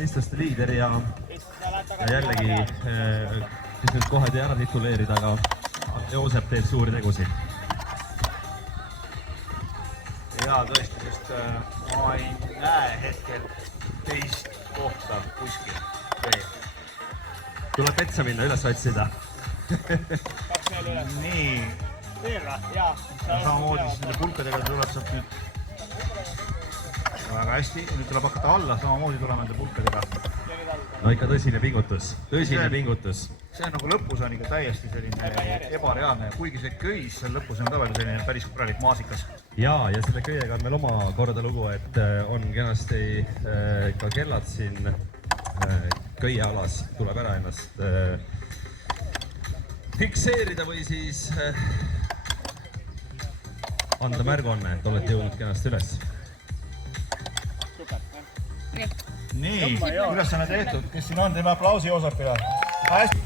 võistluste liider ja jällegi, kes nüüd kohe ei tea ära tituleerida, aga Joosep teeb suuri tegusid. Jaa, tõesti, sest ma ei näe hetkel teist kohta kuskil veel. Tuleb petsa minna, üles otsida. Nii. Ja samamoodi siis nende pulkadega tuleb sealt nüüd väga hästi. Nüüd tuleb hakata alla, samamoodi tulema nende pulkadega. No ikka tõsine pingutus, tõsine pingutus. See on nagu lõpus on ikka täiesti selline ebareaalne, kuigi see köis seal lõpus on ka veel selline päris korralik maasikas. Ja selle köiega on meil oma korda lugu, et on kenasti ka kellad siin köiealas, tuleb ära ennast fikseerida või siis anda märguanne, et olete jõudnud kenasti üles. Nii, ülesanne tehtud, kes siin on, teeme aplausi Joosepile. Hästi.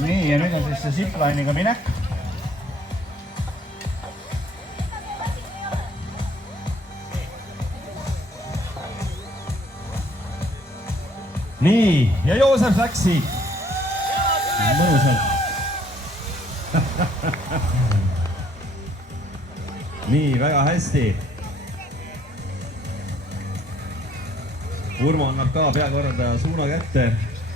Nii, ja nüüd on siis see zipline'iga minek. Nii, ja Joosep läks siit. Mõõsalt. Nii, väga hästi. Urmo annab ka peakorraldaja suuna kätte.